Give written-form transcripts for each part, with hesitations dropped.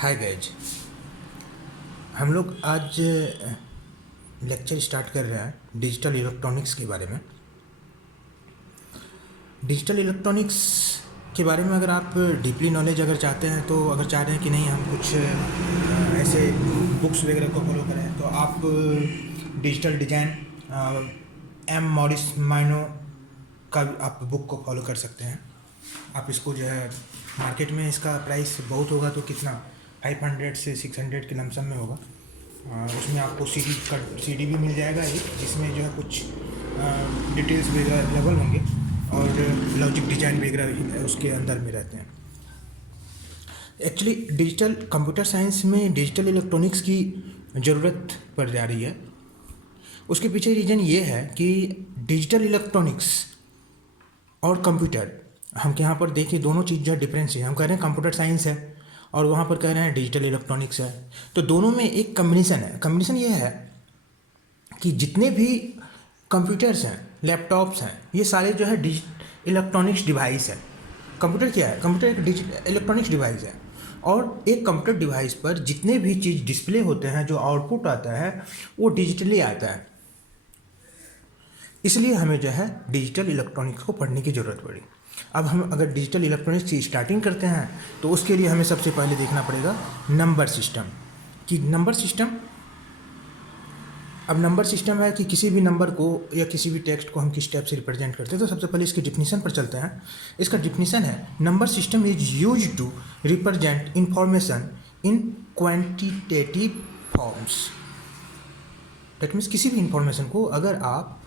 Hi guys, हम लोग आज लेक्चर स्टार्ट कर रहे हैं डिजिटल इलेक्ट्रॉनिक्स के बारे में। डिजिटल इलेक्ट्रॉनिक्स के बारे में अगर आप डीपली नॉलेज अगर चाहते हैं, तो अगर चाह रहे हैं कि नहीं हम कुछ ऐसे बुक्स वगैरह को फॉलो करें, तो आप डिजिटल डिजाइन एम मॉरिस माइनो का आप बुक को फॉलो कर सकते हैं। आप इसको जो है मार्केट में इसका प्राइस बहुत होगा तो कितना 500 से 600 के लमसम में होगा। उसमें आपको सीडी भी मिल जाएगा एक, जिसमें जो है कुछ डिटेल्स वगैरह अवेलेबल होंगे और लॉजिक डिजाइन वगैरह उसके अंदर में रहते हैं। एक्चुअली डिजिटल कंप्यूटर साइंस में डिजिटल इलेक्ट्रॉनिक्स की ज़रूरत पड़ जा रही है। उसके पीछे रीज़न ये है कि डिजिटल इलेक्ट्रॉनिक्स और कंप्यूटर, हम यहाँ पर देखिए दोनों चीज़ जो डिफरेंस है। हम कह रहे हैं कंप्यूटर साइंस है और वहाँ पर कह रहे हैं डिजिटल इलेक्ट्रॉनिक्स है, तो दोनों में एक कम्बिनेशन है। कम्बिनेशन ये है कि जितने भी कंप्यूटर्स हैं, लैपटॉप्स हैं, ये सारे जो है इलेक्ट्रॉनिक्स डिवाइस है। कंप्यूटर क्या है? कंप्यूटर एक डिजिटल इलेक्ट्रॉनिक्स डिवाइस है, और एक कंप्यूटर डिवाइस पर जितने भी चीज़ डिस्प्ले होते हैं, जो आउटपुट आता है वो डिजिटली आता है। इसलिए हमें जो है डिजिटल इलेक्ट्रॉनिक्स को पढ़ने की ज़रूरत पड़ी। अब हम अगर डिजिटल इलेक्ट्रॉनिक्स की स्टार्टिंग करते हैं, तो उसके लिए हमें सबसे पहले देखना पड़ेगा नंबर सिस्टम। कि नंबर सिस्टम, अब नंबर सिस्टम है कि किसी भी नंबर को या किसी भी टेक्स्ट को हम किस टाइप से रिप्रेजेंट करते हैं। तो सबसे पहले इसकी डिफिनीशन पर चलते हैं। इसका डिफिनीशन है, number system is used to represent information in quantitative forms. That means किसी भी इंफॉर्मेशन को अगर आप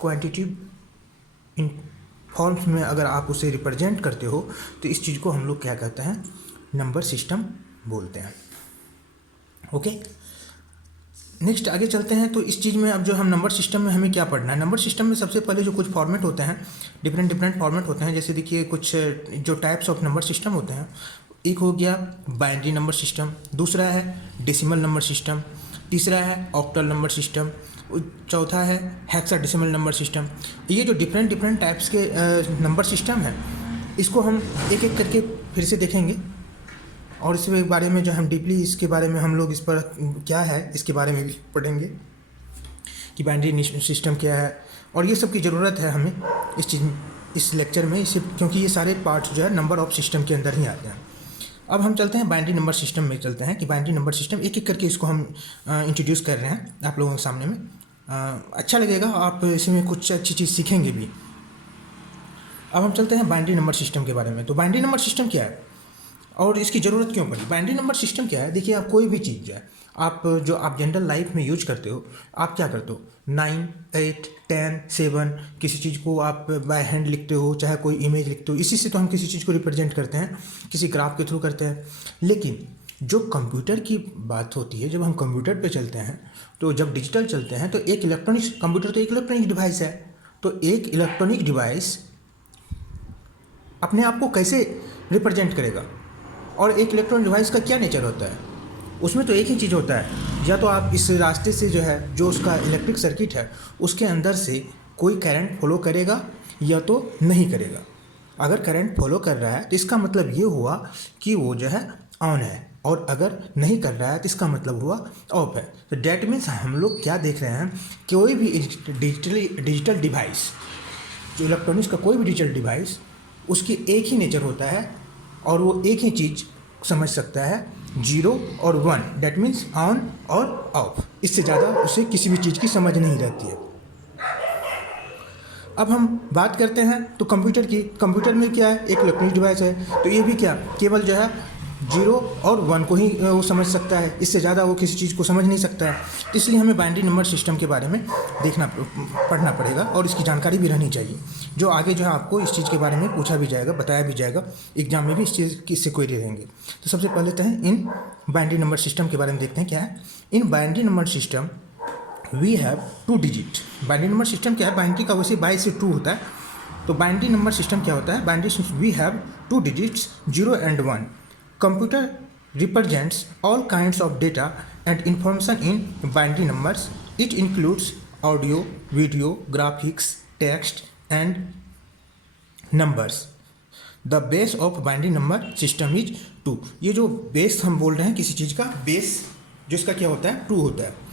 क्वांटिटेटिव फॉर्म्स में अगर आप उसे रिप्रेजेंट करते हो, तो इस चीज़ को हम लोग क्या कहते हैं? नंबर सिस्टम बोलते हैं। ओके, नेक्स्ट आगे चलते हैं। तो इस चीज़ में अब जो हम नंबर सिस्टम में हमें क्या पढ़ना है? नंबर सिस्टम में सबसे पहले जो कुछ फॉर्मेट होते हैं, डिफरेंट फॉर्मेट होते हैं। जैसे देखिए कुछ जो टाइप्स ऑफ नंबर सिस्टम होते हैं, एक हो गया बाइनरी नंबर सिस्टम, दूसरा है डेसिमल नंबर सिस्टम, तीसरा है ऑक्टल नंबर सिस्टम, चौथा है हेक्साडेसिमल नंबर सिस्टम। ये जो डिफरेंट टाइप्स के नंबर सिस्टम हैं, इसको हम एक एक करके फिर से देखेंगे, और इसके बारे में जो हम डीपली इसके बारे में हम लोग इस पर क्या है इसके बारे में भी पढ़ेंगे कि बाइनरी सिस्टम क्या है। और ये सब की ज़रूरत है हमें इस लेक्चर में, इसे क्योंकि ये सारे पार्ट्स जो है नंबर ऑफ सिस्टम के अंदर ही आते हैं। अब हम चलते हैं बाइनरी नंबर सिस्टम में, चलते हैं कि बाइनरी नंबर सिस्टम एक एक करके इसको हम इंट्रोड्यूस कर रहे हैं आप लोगों के सामने में। अच्छा लगेगा, आप इसमें कुछ अच्छी चीज़ सीखेंगे भी। अब हम चलते हैं बाइनरी नंबर सिस्टम के बारे में। तो बाइनरी नंबर सिस्टम क्या है और इसकी ज़रूरत क्यों पड़ी? बाइनरी नंबर सिस्टम क्या है? देखिए, आप कोई भी चीज़ जो है आप जनरल लाइफ में यूज करते हो, आप क्या करते हो? 9, 8, 10, 7 किसी चीज़ को आप बाय हैंड लिखते हो, चाहे कोई इमेज लिखते हो, इसी से तो हम किसी चीज़ को रिप्रेजेंट करते हैं, किसी ग्राफ के थ्रू करते हैं। लेकिन जो कंप्यूटर की बात होती है, जब हम कंप्यूटर पे चलते हैं, तो जब डिजिटल चलते हैं, तो एक इलेक्ट्रॉनिक्स, कंप्यूटर तो एक इलेक्ट्रॉनिक डिवाइस है। तो एक इलेक्ट्रॉनिक डिवाइस अपने आप को कैसे रिप्रेजेंट करेगा? और एक इलेक्ट्रॉनिक डिवाइस का क्या नेचर होता है? उसमें तो एक ही चीज़ होता है, या तो आप इस रास्ते से जो है, जो उसका इलेक्ट्रिक सर्किट है, उसके अंदर से कोई करंट फॉलो करेगा या तो नहीं करेगा। अगर करंट फॉलो कर रहा है तो इसका मतलब ये हुआ कि वो जो है ऑन है, और अगर नहीं कर रहा है तो इसका मतलब हुआ ऑफ है। तो डैट मीन्स हम लोग क्या देख रहे हैं, कोई भी डिजिटल डिवाइस, जो इलेक्ट्रॉनिक्स का कोई भी डिजिटल डिवाइस, उसकी एक ही नेचर होता है, और वो एक ही चीज़ समझ सकता है, 0 और 1, डैट मीन्स ऑन और ऑफ। इससे ज़्यादा उसे किसी भी चीज़ की समझ नहीं रहती है। अब हम बात करते हैं तो कंप्यूटर की। कंप्यूटर में क्या है? एक इलेक्ट्रॉनिक डिवाइस है, तो ये भी क्या, केवल जो है 0 और 1 को ही वो समझ सकता है, इससे ज़्यादा वो किसी चीज़ को समझ नहीं सकता है। इसलिए हमें बाइनरी नंबर सिस्टम के बारे में पढ़ना पड़ेगा, और इसकी जानकारी भी रहनी चाहिए, जो आगे जो है आपको इस चीज़ के बारे में पूछा भी जाएगा, बताया भी जाएगा, एग्जाम में भी इस चीज़ की इससे क्वेरी रहेंगे। तो सबसे पहले तो है इन बाइनरी नंबर सिस्टम के बारे में देखते हैं क्या है। In binary number system we have 2 digit. Binary number system क्या है? बाइनरी का वैसे 22 से 2 होता है, तो बाइनरी नंबर सिस्टम क्या होता है? Binary we have 2 digits, 0 and 1. Computer represents all kinds of data and information in binary numbers. It includes audio, video, graphics, text, and numbers. The base of binary number system is 2। ये जो base हम बोल रहे हैं किसी चीज़ का base, जो इसका क्या होता है 2 होता है।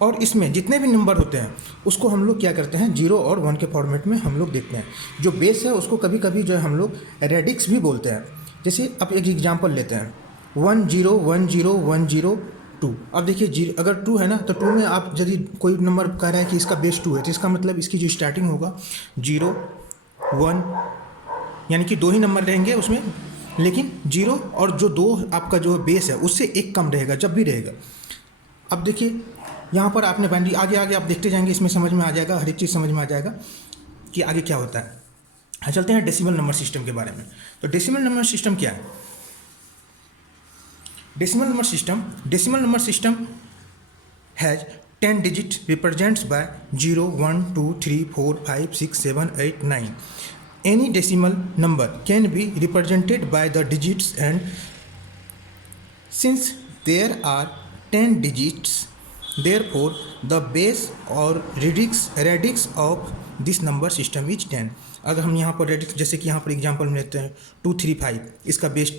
और इसमें जितने भी नंबर होते हैं उसको हम लोग क्या करते हैं 0 और 1 के फॉर्मेट में हम लोग देखते हैं। जो बेस है उसको कभी कभी जो है हम लोग रेडिक्स भी बोलते हैं। जैसे अब एक एग्जांपल लेते हैं 1 0 1 0 1 0 2। अब देखिए अगर 2 है ना तो 2 में आप यदि कोई नंबर कह रहा है कि इसका बेस 2 है तो इसका मतलब इसकी जो स्टार्टिंग होगा 0 1, यानी कि 2 ही नंबर रहेंगे उसमें, लेकिन 0 और जो 2 आपका जो बेस है उससे एक कम रहेगा जब भी रहेगा। अब देखिए यहाँ पर आपने बाइनरी आगे आगे आप देखते जाएंगे, इसमें समझ में आ जाएगा, हर एक चीज़ समझ में आ जाएगा कि आगे क्या होता है। चलते हैं डेसिमल नंबर सिस्टम के बारे में। तो डेसिमल नंबर सिस्टम क्या है? Decimal number system has 10 digit represents by 0 1 2 3 4 5 6 7 8 9। Any decimal number can be represented by the digits, and since there are 10 digits, therefore the base or radix of this number system is 10। अगर हम यहाँ पर radix, जैसे कि यहाँ पर example में लेते हैं 2 3 5, इसका बेस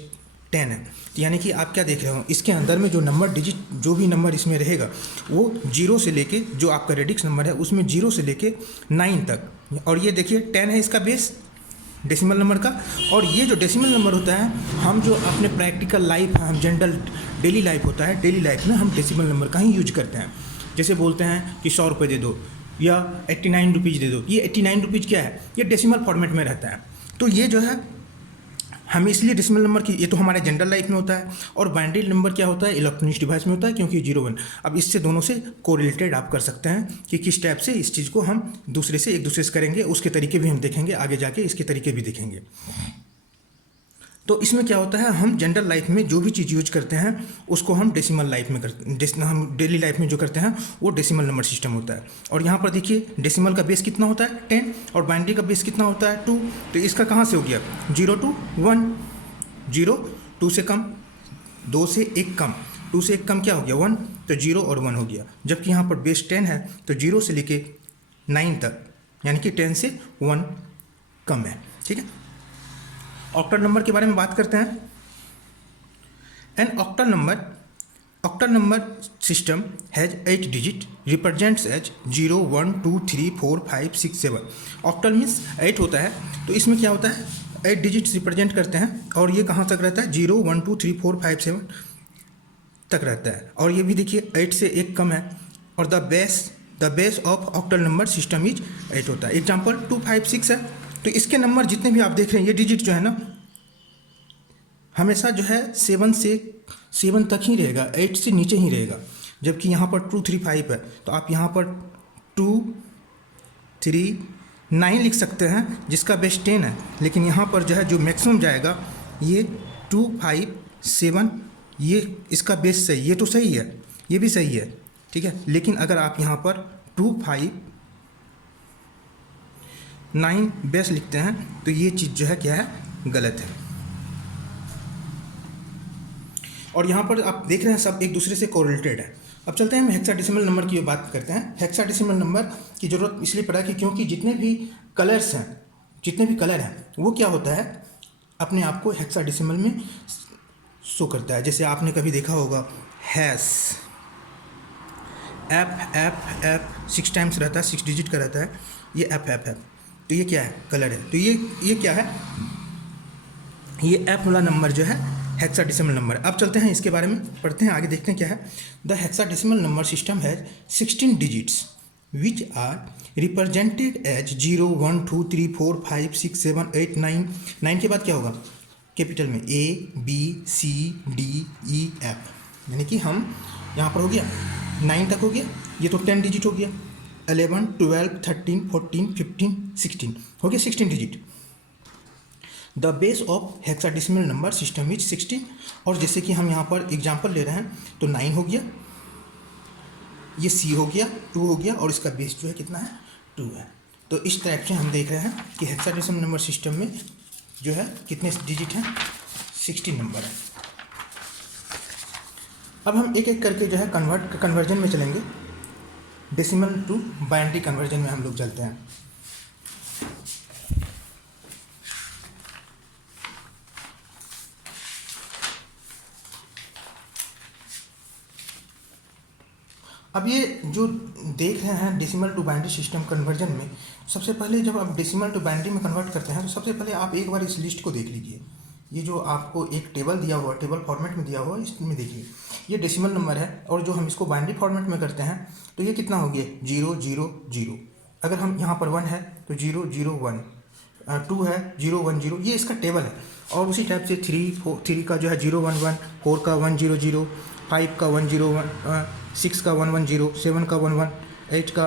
10 है, तो यानी कि आप क्या देख रहे हो इसके अंदर में जो नंबर डिजिट जो भी नंबर इसमें रहेगा वो 0 से लेके जो आपका रेडिक्स नंबर है उसमें 0 से लेके 9 तक। और ये देखिए 10 है इसका बेस डेसिमल नंबर का। और ये जो डेसिमल नंबर होता है हम जो अपने प्रैक्टिकल लाइफ है, हम जनरल डेली लाइफ होता है, डेली लाइफ में हम डेसिमल नंबर का ही यूज करते हैं। जैसे बोलते हैं कि 100 रुपये दे दो या 89 रुपीज़ दे दो, ये 89 रुपीज़ क्या है, ये डेसिमल फॉर्मेट में रहता है। तो ये जो है हमें इसलिए डेसिमल नंबर की, ये तो हमारे जनरल लाइफ में होता है। और बाइनरी नंबर क्या होता है, इलेक्ट्रॉनिक्स डिवाइस में होता है, क्योंकि 0 1। अब इससे दोनों से कोरिलेटेड आप कर सकते हैं कि किस टाइप से इस चीज़ को हम एक दूसरे से करेंगे, उसके तरीके भी हम देखेंगे, आगे जाके इसके तरीके भी देखेंगे। तो इसमें क्या होता है, हम जनरल लाइफ में जो भी चीज़ यूज करते हैं उसको हम डेसिमल लाइफ में करते, हम डेली लाइफ में जो करते हैं वो डेसिमल नंबर सिस्टम होता है। और यहाँ पर देखिए डेसिमल का बेस कितना होता है 10, और बाइनरी का बेस कितना होता है 2। तो इसका कहाँ से हो गया 0 to 1, 0 2 से कम, 2 से 1 कम, 2 से 1 कम क्या हो गया 1, तो 0 और 1 हो गया। जबकि यहाँ पर बेस 10 है तो 0 से लेके 9 तक, यानी कि 10 से 1 कम है। ठीक है, ऑक्टल नंबर के बारे में बात करते हैं। An octal number system has 8 digit represents as 0 1 2 3 4 5 6 7। Octal means 8 होता है, तो इसमें क्या होता है 8 डिजिट्स रिप्रेजेंट करते हैं। और ये कहाँ तक रहता है 0 1 2 3 4 5 7 तक रहता है। और ये भी देखिए 8 से 1 कम है। और the base of octal number system is 8 होता है। एग्जाम्पल 2 5 6 है, तो इसके नंबर जितने भी आप देख रहे हैं ये डिजिट जो है ना हमेशा जो है 7 तक ही रहेगा, 8 से नीचे ही रहेगा। जबकि यहाँ पर 2 3 5 है, तो आप यहाँ पर 2 3 9 लिख सकते हैं जिसका बेस 10 है। लेकिन यहाँ पर जो है जो मैक्सिमम जाएगा ये 2 5 7, ये इसका बेस सही, ये तो सही है, ये भी सही है, ठीक है। लेकिन अगर आप यहाँ पर 2 5 9 बेस लिखते हैं तो ये चीज़ जो है क्या है गलत है। और यहाँ पर आप देख रहे हैं सब एक दूसरे से कोरिलेटेड है। अब चलते हैं हम हेक्साडेसिमल नंबर की बात करते हैं। हेक्साडेसिमल नंबर की ज़रूरत इसलिए पड़ा कि क्योंकि जितने भी कलर हैं वो क्या होता है अपने आप को हेक्साडेसिमल में शो करता है। जैसे आपने कभी देखा होगा हैश, एफ 6 टाइम्स रहता है, 6 डिजिट का रहता है, ये एफ। तो ये क्या है कलर है। तो ये क्या है, ये एफ वाला नंबर जो है हेक्साडेसिमल नंबर। अब चलते हैं इसके बारे में पढ़ते हैं, आगे देखते हैं क्या है। The hexadecimal number system has 16 digits which are represented as 0 1 2 3 4 5 6 7 8 9। 9 के बाद क्या होगा कैपिटल में A B C D E F, यानी कि हम यहाँ पर हो गया 9 तक हो गया, ये तो 10 डिजिट हो गया, 11 12 13 14 15 16 हो गया 16 digit. The base of hexadecimal number system is 16। और जैसे कि हम यहाँ पर एग्जांपल ले रहे हैं तो 9 हो गया, ये C हो गया, 2 हो गया, और इसका बेस जो है कितना है 2 है। तो इस टाइप से हम देख रहे हैं कि हेक्साडेसिमल नंबर सिस्टम में जो है कितने डिजिट हैं 16 नंबर है। अब हम एक एक करके जो है कन्वर्जन में चलेंगे, डेसिमल टू बाइनरी कन्वर्जन में हम लोग चलते हैं। अब ये जो देख रहे हैं decimal to binary system conversion में, सबसे पहले जब आप डेसिमल टू बाइनरी में कन्वर्ट करते हैं तो सबसे पहले आप एक बार इस लिस्ट को देख लीजिए। ये जो आपको एक टेबल दिया हुआ, टेबल फॉर्मेट में दिया हुआ, इसमें देखिए ये डेसिमल नंबर है, और जो हम इसको बाइनरी फॉर्मेट में करते हैं तो ये कितना हो गया 0 0 0। अगर हम यहाँ पर 1 है तो 0 0 1, 2 है 0 1 0, ये इसका टेबल है। और उसी टाइप से 3 का जो है 0 1 1, 4 का 1 0 0, 5 का 1 0 1, 6 का 1 1 0, 7 का 1 1, 8 का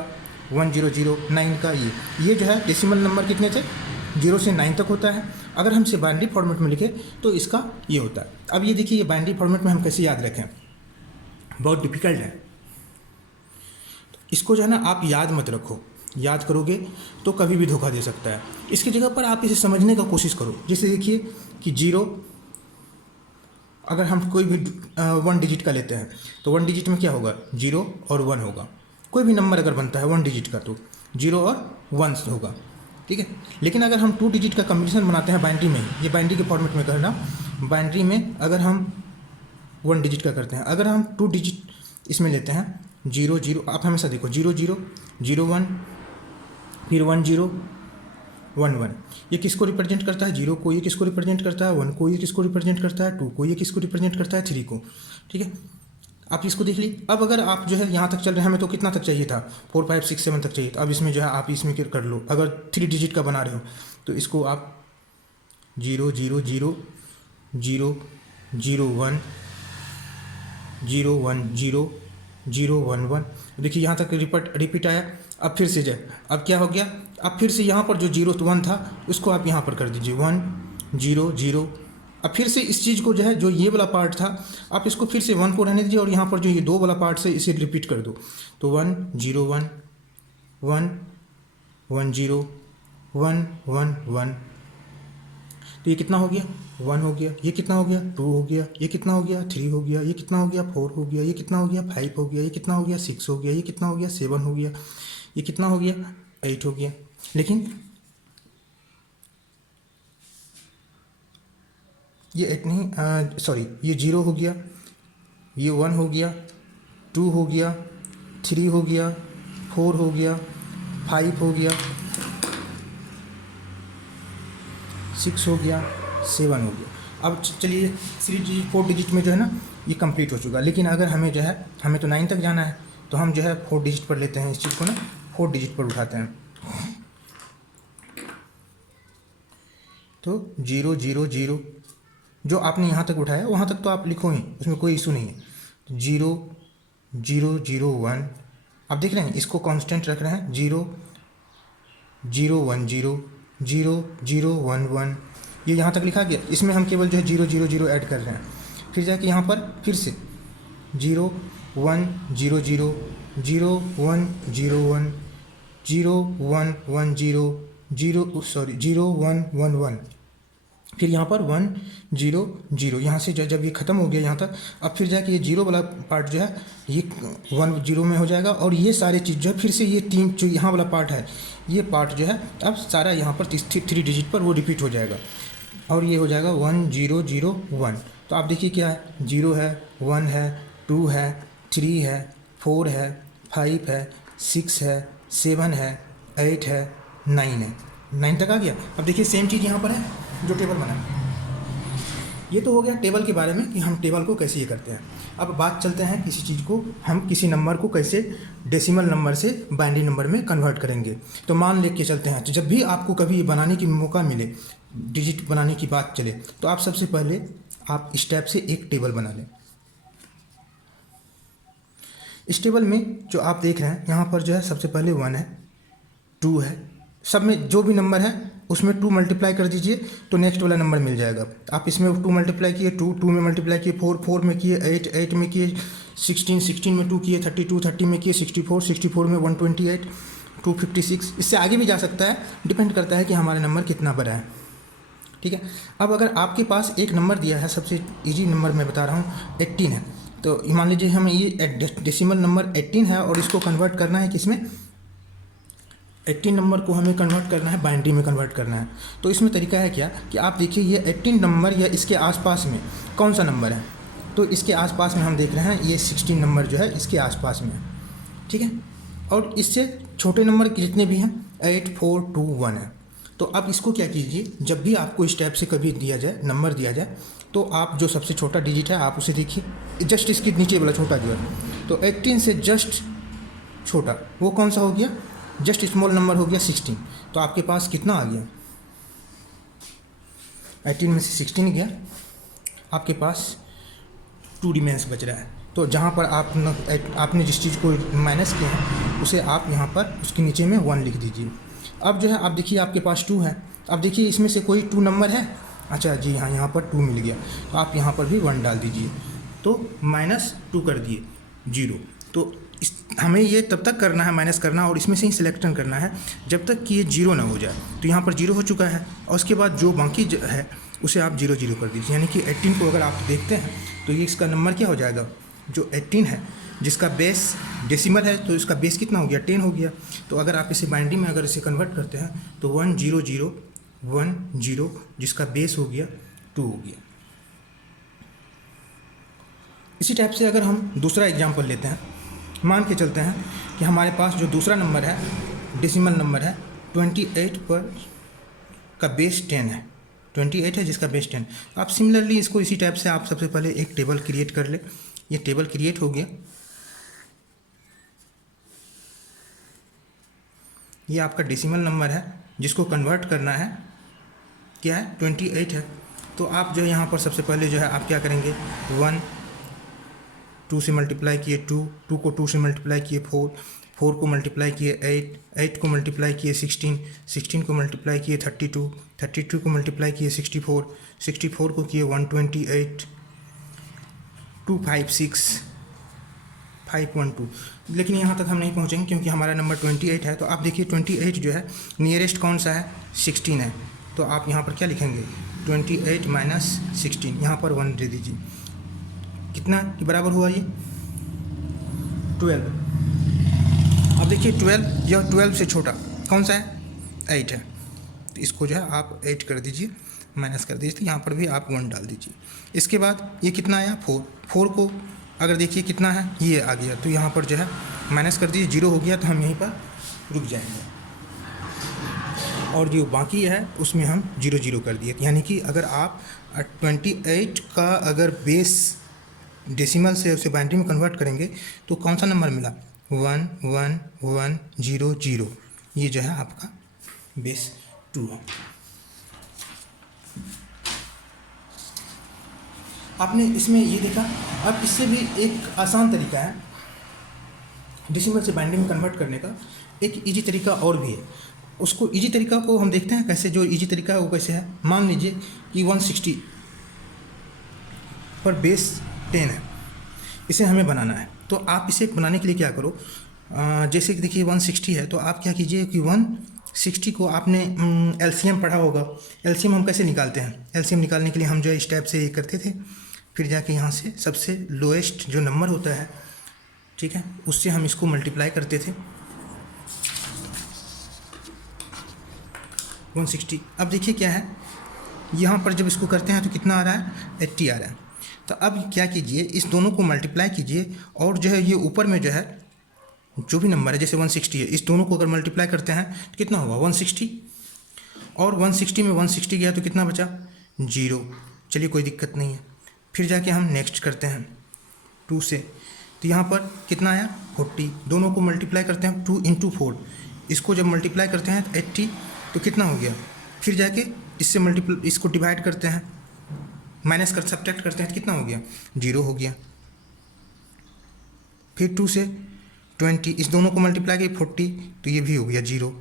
1 0 0, 9 का ये जो है डेसिमल नंबर कितने थे 0 से 9 तक होता है। अगर हम इसे बाइनरी फॉर्मेट में लिखें तो इसका ये होता है। अब ये देखिए ये बाइनरी फॉर्मेट में हम कैसे याद रखें, बहुत डिफिकल्ट है। इसको जो है ना आप याद मत रखो, याद करोगे तो कभी भी धोखा दे सकता है। इसकी जगह पर आप इसे समझने का कोशिश करो। जैसे देखिए कि 0, अगर हम कोई भी 1 डिजिट का लेते हैं तो 1 डिजिट में क्या होगा 0 और 1 होगा। कोई भी नंबर अगर बनता है 1 डिजिट का तो 0 और 1 होगा, ठीक है। लेकिन अगर हम 2 डिजिट का कम्बिनेशन बनाते हैं बाइनरी में, ये बाइनरी के फॉर्मेट में करना, बाइनरी में अगर हम 1 डिजिट का करते हैं, अगर हम 2 डिजिट इसमें लेते हैं 0 0, आप हमेशा देखो 0 0 0 1, फिर 1 0 1 1, ये किसको रिप्रेजेंट करता है 0 को, ये किसको रिप्रेजेंट करता है 1 को, ये किसको रिप्रेजेंट करता है 2 को, ये किसको रिप्रेजेंट करता है 3 को, ठीक है। आप इसको देख लीजिए। अब अगर आप जो है यहाँ तक चल रहे हैं, हमें तो कितना तक चाहिए था 4 5 6 7 तक चाहिए था। अब इसमें जो है आप इसमें कर लो, अगर 3 डिजिट का बना रहे हो तो इसको आप 0 0 0 0 0 1 0 1 0 0 1 1, देखिए यहाँ तक रिपीट आया। अब फिर से जाए, अब क्या हो गया, अब फिर से यहाँ पर जो 0 1 था उसको आप यहाँ पर कर दीजिए 1 0 0। अब फिर से इस चीज़ को जो है, जो ये वाला पार्ट था आप इसको फिर से 1 को रहने दीजिए, और यहाँ पर जो ये 2 वाला पार्ट है इसे रिपीट कर दो। तो 1 0 1 1 1 0 1 1 1, तो ये कितना हो गया 1 हो गया, ये कितना हो गया 2 हो गया, ये कितना हो गया 3 हो गया, ये कितना हो गया 4 हो गया, ये कितना हो गया 5 हो गया, ये कितना हो गया 6 हो गया, ये कितना हो गया 7 हो गया, ये कितना हो गया 8 हो गया। लेकिन ये 8 नहीं, सॉरी, ये 0 हो गया, ये 1 हो गया, 2 हो गया, 3 हो गया, 4 हो गया, 5 हो गया, 6 हो गया, 7 हो गया। अब चलिए 4 डिजिट में जो है ना ये कंप्लीट हो चुका। लेकिन अगर हमें जो है, हमें तो 9 तक जाना है, तो हम जो है 4 डिजिट पर लेते हैं, इस चीज़ को ना 4 डिजिट पर उठाते हैं। तो 0 0 0 जो आपने यहाँ तक उठाया वहाँ तक तो आप लिखो ही, उसमें कोई इशू नहीं है। 0 0 0 1, आप देख रहे हैं इसको कांस्टेंट रख रहे हैं, 0 0 1 0 0 0 1 1, ये यहाँ तक लिखा गया। इसमें हम केवल जो है 0 0 0 ऐड कर रहे हैं। फिर जाके यहाँ पर फिर से 0 1 0 0 0 1 0 1 0 1 1 0 0, सॉरी 0 1 1 1, फिर यहाँ पर 1 0 0, यहाँ से जब ये ख़त्म हो गया यहाँ तक, अब फिर जाके ये 0 वाला पार्ट जो है ये 1 0 में हो जाएगा। और ये सारे चीज़ जो है फिर से ये 3 जो यहाँ वाला पार्ट है, ये पार्ट जो है अब सारा यहाँ पर 3 डिजिट पर वो रिपीट हो जाएगा, और ये हो जाएगा 1 0 0 1। तो आप देखिए क्या है, 0 है, 1 है, 2 है, 3 है, 4 है, 5 है, 6 है, 7 है, 8 है, 9 है, 9 तक आ गया। अब देखिए सेम चीज़ यहाँ पर है जो टेबल बना है। ये तो हो गया टेबल के बारे में कि हम टेबल को कैसे ये करते हैं। अब बात चलते हैं किसी चीज़ को, हम किसी नंबर को कैसे डेसिमल नंबर से बाइनरी नंबर में कन्वर्ट करेंगे। तो मान लेके चलते हैं, तो जब भी आपको कभी ये बनाने की मौका मिले, डिजिट बनाने की बात चले, तो आप सबसे पहले आप इस टाइप से एक टेबल बना लें। इस टेबल में जो आप देख रहे हैं यहाँ पर जो है सबसे पहले 1 है, 2 है, सब में जो भी नंबर है उसमें 2 मल्टीप्लाई कर दीजिए तो नेक्स्ट वाला नंबर मिल जाएगा। आप इसमें 2 मल्टीप्लाई किए, 2 में मल्टीप्लाई किए, 4 में किए, 8 में किए, 16 में 2 किए, 30 में किए, 64 में 128, 256, इससे आगे भी जा सकता है, डिपेंड करता है कि हमारा नंबर कितना बड़ा है, ठीक है। अब अगर आपके पास एक नंबर दिया है, सबसे ईजी नंबर मैं बता रहा हूँ 18 है, तो मान लीजिए हमें ये डेसिमल नंबर 18 है और इसको कन्वर्ट करना है किसमें, 18 नंबर को हमें कन्वर्ट करना है बाइनरी में कन्वर्ट करना है। तो इसमें तरीका है क्या कि आप देखिए ये 18 नंबर या इसके आसपास में कौन सा नंबर है, तो इसके आसपास में हम देख रहे हैं ये 16 नंबर जो है इसके आसपास में है, ठीक है। और इससे छोटे नंबर जितने भी हैं 8 4 2 1 है। तो आप इसको क्या कीजिए, जब भी आपको इस टाइप से कभी दिया जाए, नंबर दिया जाए, तो आप जो सबसे छोटा डिजिट है आप उसे देखिए, जस्ट इसके नीचे वाला छोटा जो है, तो 18 से जस्ट छोटा वो कौन सा हो गया, जस्ट स्मॉल नंबर हो गया 16। तो आपके पास कितना आ गया, 18 में से 16 गया, आपके पास 2 रिमेंस बच रहा है। तो जहाँ पर आपने जिस चीज़ को माइनस किया है उसे आप यहाँ पर उसके नीचे में 1 लिख दीजिए। अब जो है आप देखिए आपके पास 2 है, अब देखिए इसमें से कोई 2 नंबर है, अच्छा जी हाँ यहाँ पर 2 मिल गया, तो आप यहाँ पर भी 1 डाल दीजिए, तो -2 कर दिए 0। तो हमें ये तब तक करना है, माइनस करना, और इसमें से ही सिलेक्शन करना है जब तक कि ये 0 ना हो जाए। तो यहाँ पर 0 हो चुका है, और उसके बाद जो बाकी है उसे आप 0 0 कर दीजिए, यानी कि 18 को अगर आप देखते हैं तो ये इसका नंबर क्या हो जाएगा, जो 18 है जिसका बेस डेसिमल है, तो इसका बेस कितना हो गया, 10 हो गया। तो अगर आप इसे बाइनरी में अगर इसे कन्वर्ट करते हैं तो 1 0 0 1 0 जिसका बेस हो गया 2 हो गया। इसी टाइप से अगर हम दूसरा एग्जाम्पल लेते हैं, मान के चलते हैं कि हमारे पास जो दूसरा नंबर है, डेसिमल नंबर है 28 पर का बेस 10 है, 28 है जिसका बेस 10। आप सिमिलरली इसको इसी टाइप से आप सबसे पहले एक टेबल क्रिएट कर ले। ये टेबल क्रिएट हो गया, ये आपका डेसिमल नंबर है जिसको कन्वर्ट करना है, क्या है 28 है। तो आप जो है यहाँ पर सबसे पहले जो है आप क्या करेंगे, 1 2 से मल्टीप्लाई किए 2 को 2 से मल्टीप्लाई किए 4 को मल्टीप्लाई किए 8 को मल्टीप्लाई किए 16 को मल्टीप्लाई किए 32 को मल्टीप्लाई किए 64 को किए 128 256 512। लेकिन यहाँ तक हम नहीं पहुँचेंगे क्योंकि हमारा नंबर 28 है। तो आप देखिए 28 जो है नियरेस्ट कौन सा है, 16 है। तो आप यहाँ पर क्या लिखेंगे, 28 माइनस 16, यहाँ पर 1 दे दीजिए, कितना के बराबर हुआ ये 12। अब देखिए 12, यह 12 से छोटा कौन सा है, 8 है। तो इसको जो है आप 8 कर दीजिए, माइनस कर दीजिए, तो यहाँ पर भी आप 1 डाल दीजिए। इसके बाद ये कितना आया 4 को अगर देखिए कितना है, ये आ गया, तो यहाँ पर जो है माइनस कर दीजिए, 0 हो गया, तो हम यहीं पर रुक जाएंगे। और जो बाकी है उसमें हम 0 0 कर दिए, यानी कि अगर आप 28 का अगर बेस डेसिमल से उसे बाइनरी में कन्वर्ट करेंगे तो कौन सा नंबर मिला, 1 1 1 0 0, ये जो है आपका बेस 2 है। आपने इसमें ये देखा। अब इससे भी एक आसान तरीका है डेसिमल से बाइनरी में कन्वर्ट करने का, एक इजी तरीका और भी है। उसको इजी तरीका को हम देखते हैं कैसे, जो इजी तरीका है वो कैसे है। मान लीजिए कि 160 पर बेस 10 है, इसे हमें बनाना है। तो आप इसे बनाने के लिए क्या करो, जैसे कि देखिए 160 है, तो आप क्या कीजिए कि 160 को आपने एलसीएम पढ़ा होगा। एलसीएम हम कैसे निकालते हैं, एलसीएम निकालने के लिए हम जो इस टाइप से ये करते थे, फिर जाके यहाँ से सबसे लोएस्ट जो नंबर होता है, ठीक है, उससे हम इसको मल्टीप्लाई करते थे 160। अब देखिए क्या है, यहाँ पर जब इसको करते हैं तो कितना आ रहा है, 80 आ रहा है। तो अब क्या कीजिए, इस दोनों को मल्टीप्लाई कीजिए, और जो है ये ऊपर में जो है जो भी नंबर है, जैसे 160 है, इस दोनों को अगर मल्टीप्लाई करते हैं तो कितना होगा 160, और 160 में 160 गया तो कितना बचा 0। चलिए कोई दिक्कत नहीं है। फिर जाके हम नेक्स्ट करते हैं 2 से, तो यहाँ पर कितना आया 40, दोनों को मल्टीप्लाई करते हैं 2 × 4, इसको जब मल्टीप्लाई करते हैं 80 तो कितना हो गया, फिर जाके इससे इसको डिवाइड करते हैं, माइनस कर सब्ट्रैक्ट करते हैं तो कितना हो गया 0 हो गया। फिर 2 से 20, इस दोनों को मल्टीप्लाई किए 40, तो ये भी हो गया 0,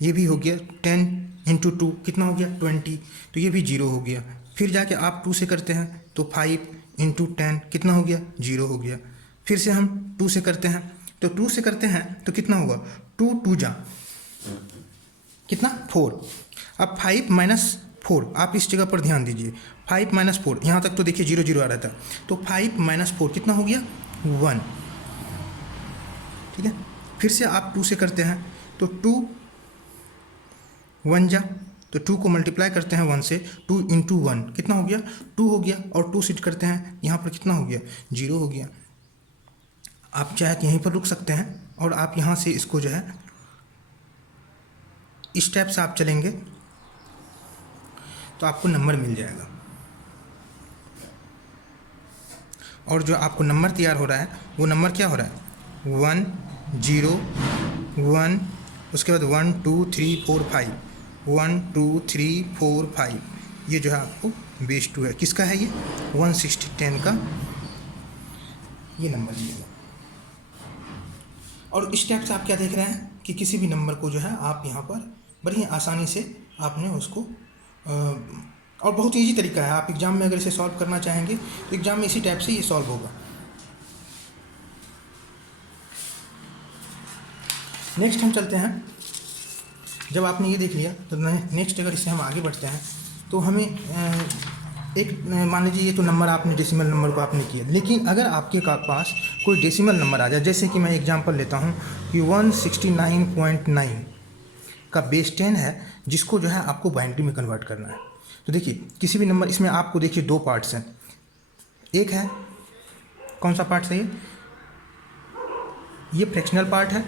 ये भी हो गया। 10 × 2 कितना हो गया 20, तो ये भी 0 हो गया। फिर जाके आप 2 से करते हैं तो 5 × 10 कितना हो गया 0 हो गया। फिर से हम 2 से करते हैं, तो 2 से करते हैं तो कितना होगा 2 2 जा कितना 4। अब 5 - 4, आप इस जगह पर ध्यान दीजिए, 5 - 4, यहाँ तक तो देखिए 0 0 आ रहा था, तो 5 - 4 कितना हो गया 1, ठीक है। फिर से आप 2 से करते हैं तो 2 1 जा, तो 2 को मल्टीप्लाई करते हैं 1 से, 2 × 1 कितना हो गया 2 हो गया, और 2 से करते हैं यहाँ पर कितना हो गया 0 हो गया। आप चाहे तो यहीं पर रुक सकते हैं और आप यहाँ से इसको जो है इस टाइप से आप चलेंगे तो आपको नंबर मिल जाएगा। और जो आपको नंबर तैयार हो रहा है वो नंबर क्या हो रहा है 1 0 1, उसके बाद 1 2 3 4 5, 1 2 3 4 5, ये जो है आपको बेस 2 है। किसका है ये 16010 का ये नंबर मिलेगा। और इस टाइप से आप क्या देख रहे हैं कि किसी भी नंबर को जो है आप यहाँ पर बड़ी आसानी से आपने उसको और बहुत ईजी तरीका है। आप एग्ज़ाम में अगर इसे सॉल्व करना चाहेंगे तो एग्ज़ाम में इसी टाइप से ये सॉल्व होगा। नेक्स्ट हम चलते हैं, जब आपने ये देख लिया तो नेक्स्ट अगर इससे हम आगे बढ़ते हैं तो हमें एक मान लीजिए ये तो नंबर आपने डेसिमल नंबर को आपने किया, लेकिन अगर आपके पास कोई डेसिमल नंबर आ जाए, जैसे कि मैं एग्जांपल लेता हूँ कि 169.9 का बेस 10 है जिसको जो है आपको बाइनरी में कन्वर्ट करना है। तो देखिए किसी भी नंबर, इसमें आपको देखिए दो पार्ट्स हैं। एक है कौन सा पार्ट है ये फ्रैक्शनल पार्ट है,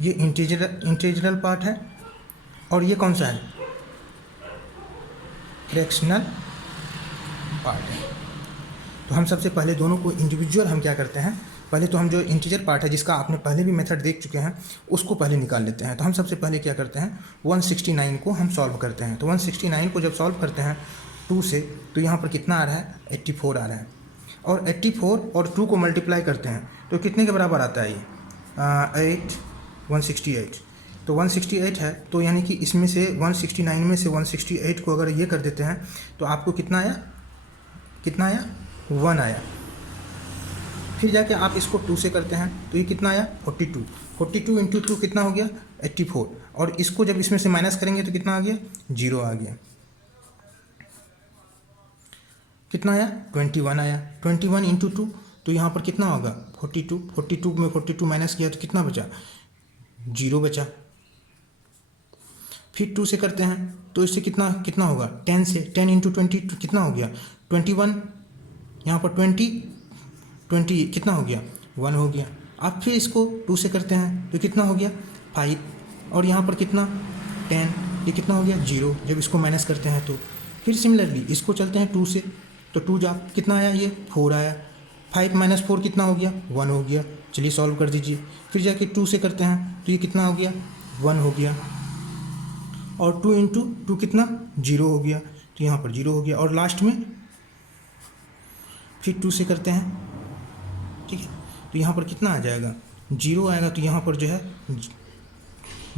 ये इंटीजरल पार्ट है, और ये कौन सा है फ्रैक्शनल पार्ट है। तो हम सबसे पहले दोनों को इंडिविजुअल हम क्या करते हैं, पहले तो हम जो इंटीजर पार्ट है जिसका आपने पहले भी मेथड देख चुके हैं उसको पहले निकाल लेते हैं। तो हम सबसे पहले क्या करते हैं 169 को हम सॉल्व करते हैं। तो 169 को जब सॉल्व करते हैं 2 से तो यहाँ पर कितना आ रहा है 84 आ रहा है, और 84 और 2 को मल्टीप्लाई करते हैं तो कितने के बराबर आता है ये 168। तो 168 है, तो यानी कि इसमें से 169 में से 168 को अगर ये कर देते हैं तो आपको कितना आया 1 आया। फिर जाके आप इसको 2 से करते हैं तो ये कितना आया 42 इंटू 2 कितना हो गया 84, और इसको जब इसमें से माइनस करेंगे तो कितना आ गया 0 आ गया। कितना आया 21 आया। 21 इंटू 2 तो यहाँ पर कितना होगा 42 में 42 माइनस किया तो कितना बचा 0 बचा। फिर 2 से करते हैं तो इससे कितना होगा 10 से 10 इंटू 20 कितना हो गया 21, यहाँ पर 20 कितना हो गया 1 हो गया। अब फिर इसको 2 से करते हैं तो कितना हो गया 5, और यहाँ पर कितना 10, ये कितना हो गया 0 जब इसको माइनस करते हैं तो। फिर सिमिलरली इसको चलते हैं 2 से तो 2 जा कितना आया ये 4 आया। 5 माइनस 4 कितना हो गया 1 हो गया। चलिए सॉल्व कर दीजिए। फिर जाके 2 से करते हैं तो ये कितना हो गया 1 हो गया, और 2 इंटू 2 कितना 0 हो गया, तो यहाँ पर 0 हो गया। और लास्ट में फिर 2 से करते हैं, ठीक है, तो यहाँ पर कितना आ जाएगा 0 आएगा। तो यहाँ पर जो है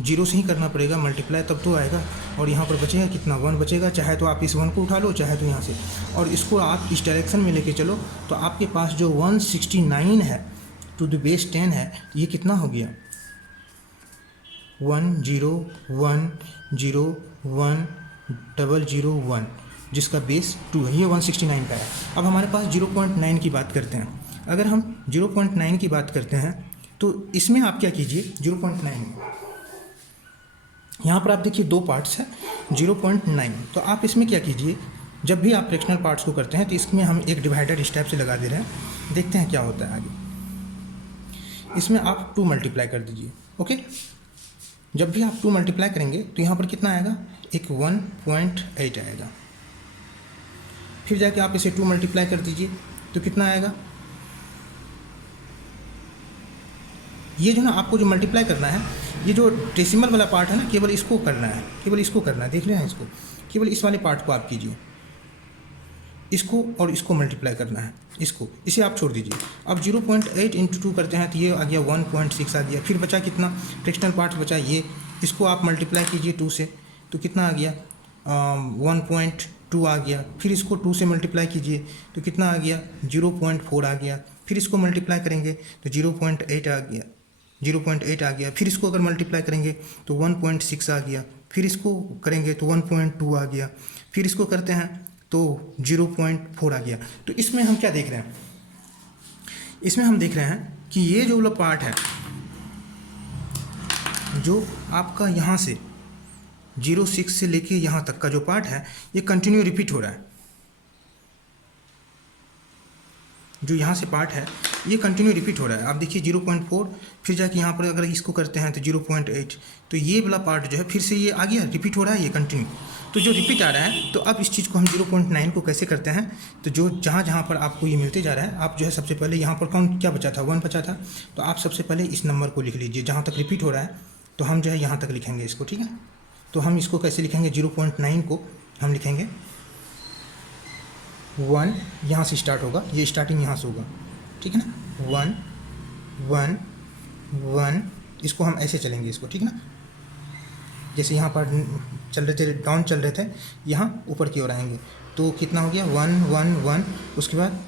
0 से ही करना पड़ेगा मल्टीप्लाई, तब तो आएगा। और यहाँ पर बचेगा कितना 1 बचेगा। चाहे तो आप इस 1 को उठा लो, चाहे तो यहाँ से, और इसको आप इस डायरेक्शन में लेके चलो तो आपके पास जो 169 है टू द बेस 10 है, ये कितना हो गया 1 0 1 0 1 0 1, जिसका बेस 2 है। ये 169 का है। अब हमारे पास 0.9 की बात करते हैं। अगर हम 0.9 की बात करते हैं तो इसमें आप क्या कीजिए 0.9 यहाँ पर आप देखिए दो पार्ट्स हैं 0.9। तो आप इसमें क्या कीजिए, जब भी आप फ्रैक्शनल पार्ट्स को करते हैं तो इसमें हम एक डिवाइडर इस टाइप से लगा दे रहे हैं, देखते हैं क्या होता है आगे। इसमें आप 2 मल्टीप्लाई कर दीजिए। ओके, जब भी आप 2 मल्टीप्लाई करेंगे तो यहाँ पर कितना आएगा एक 1.8 आएगा। फिर जाके आप इसे 2 मल्टीप्लाई कर दीजिए तो कितना आएगा, ये जो ना आपको जो मल्टीप्लाई करना है, ये जो डेसिमल वाला पार्ट है ना, केवल इसको करना है, केवल इसको करना है। देख रहे हैं इसको, केवल इस वाले पार्ट को आप कीजिए, इसको और इसको मल्टीप्लाई करना है, इसको, इसे आप छोड़ दीजिए। अब 0.8 इंटू 2 करते हैं तो ये आ गया 1.6 आ गया। फिर बचा कितना फ्रैक्शनल पार्ट बचा ये, इसको आप मल्टीप्लाई कीजिए 2 से तो कितना आ गया 1.2 आ गया। फिर इसको 2 से मल्टीप्लाई कीजिए तो कितना आ गया 0.4 आ गया। फिर इसको मल्टीप्लाई करेंगे तो 0.8 आ गया, 0.8 आ गया। फिर इसको अगर मल्टीप्लाई करेंगे तो 1.6 आ गया। फिर इसको करेंगे तो 1.2 आ गया। फिर इसको करते हैं तो 0.4 आ गया। तो इसमें हम क्या देख रहे हैं, इसमें हम देख रहे हैं कि ये जो वाला पार्ट है, जो आपका यहाँ से 0.6 से लेके यहाँ तक का जो पार्ट है, ये कंटिन्यू रिपीट हो रहा है। जो यहाँ से पार्ट है ये कंटिन्यू रिपीट हो रहा है। आप देखिए 0.4, फिर जाके यहाँ पर अगर इसको करते हैं तो 0.8, तो ये वाला पार्ट जो है फिर से ये आ गया, रिपीट हो रहा है ये कंटिन्यू। तो जो रिपीट आ रहा है, तो अब इस चीज़ को हम 0.9 को कैसे करते हैं, तो जो जहाँ जहाँ पर आपको ये मिलते जा रहा है, आप जो है सबसे पहले यहाँ पर काउंट क्या बचा था, 1 बचा था, तो आप सबसे पहले इस नंबर को लिख लीजिए जहाँ तक रिपीट हो रहा है, तो हम जो है यहाँ तक लिखेंगे इसको, ठीक है। तो हम इसको कैसे लिखेंगे, 0.9 को हम लिखेंगे 1, यहाँ से स्टार्ट होगा, ये स्टार्टिंग यहाँ से होगा, ठीक है ना, 1 1 1, इसको हम ऐसे चलेंगे इसको, ठीक है ना, जैसे यहाँ पर चल रहे थे, डाउन चल रहे थे, यहाँ ऊपर की ओर आएंगे, तो कितना हो गया 1 1 1, उसके बाद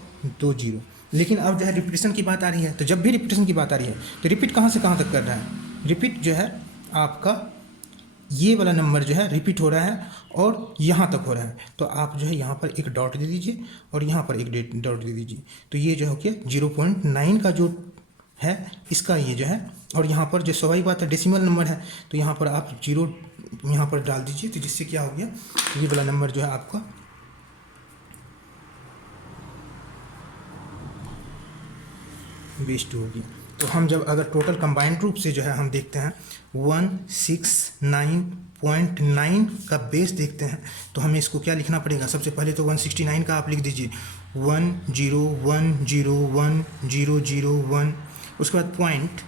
2 0। लेकिन अब जो है रिपीटेशन की बात आ रही है, तो जब भी रिपीटेशन की बात आ रही है तो रिपीट कहाँ से कहाँ तक कर रहा है, रिपीट जो है आपका ये वाला नंबर जो है रिपीट हो रहा है और यहाँ तक हो रहा है, तो आप जो है यहाँ पर एक डॉट दे दीजिए और यहाँ पर एक डॉट दे दीजिए, तो ये जो हो गया 0.9 का जो है इसका ये जो है, और यहाँ पर जो स्वाभाविक बात है डेसिमल नंबर है, तो यहाँ पर आप 0 यहाँ पर डाल दीजिए, तो जिससे क्या हो गया, ये वाला नंबर जो है आपका बेस 2 हो गया। तो हम जब अगर टोटल कंबाइंड रूप से जो है हम देखते हैं 169.9 का बेस देखते हैं, तो हमें इसको क्या लिखना पड़ेगा, सबसे पहले तो 169 का आप लिख दीजिए 101010001, उसके बाद पॉइंट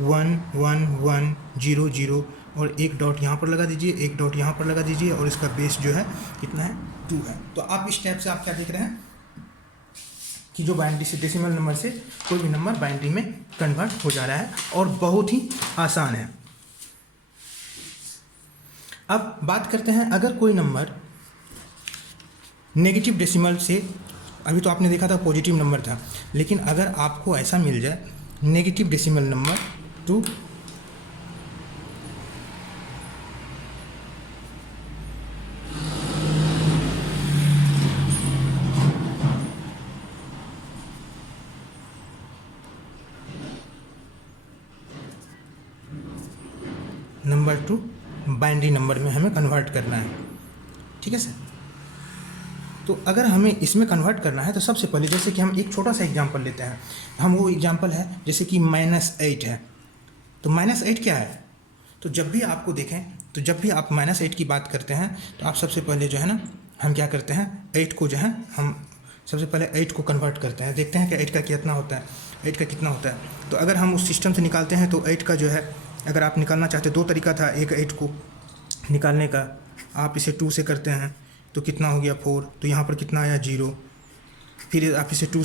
11100 और एक डॉट यहाँ पर लगा दीजिए, एक डॉट यहाँ पर लगा दीजिए, और इसका बेस जो है कितना है, 2 है। तो आप इस टाइप से आप क्या देख रहे हैं कि जो बाइनरी से डेसिमल नंबर से कोई भी नंबर बाइनरी में कन्वर्ट हो जा रहा है और बहुत ही आसान है। अब बात करते हैं, अगर कोई नंबर नेगेटिव डेसिमल से, अभी तो आपने देखा था पॉजिटिव नंबर था, लेकिन अगर आपको ऐसा मिल जाए negative decimal number two number two binary number में हमें कन्वर्ट करना है, ठीक है सर। तो अगर हमें इसमें कन्वर्ट करना है तो सबसे पहले जैसे कि हम एक छोटा सा एग्जांपल लेते हैं, हम वो एग्जांपल है जैसे कि -8 है, तो -8 क्या है, तो जब भी आपको देखें, तो जब भी आप -8 की बात करते हैं तो आप सबसे पहले जो है ना, हम क्या करते हैं 8 को जो है हम सबसे पहले 8 को कन्वर्ट करते हैं, देखते हैं कि 8 का कितना होता है, 8 का कितना होता है। तो अगर हम उस सिस्टम से निकालते हैं तो 8 का जो है, अगर आप निकालना चाहते, 2 तरीका था एक 8 को निकालने का, आप इसे 2 से करते हैं तो कितना हो गया 4, तो यहाँ पर कितना आया 0, फिर आप इसे 2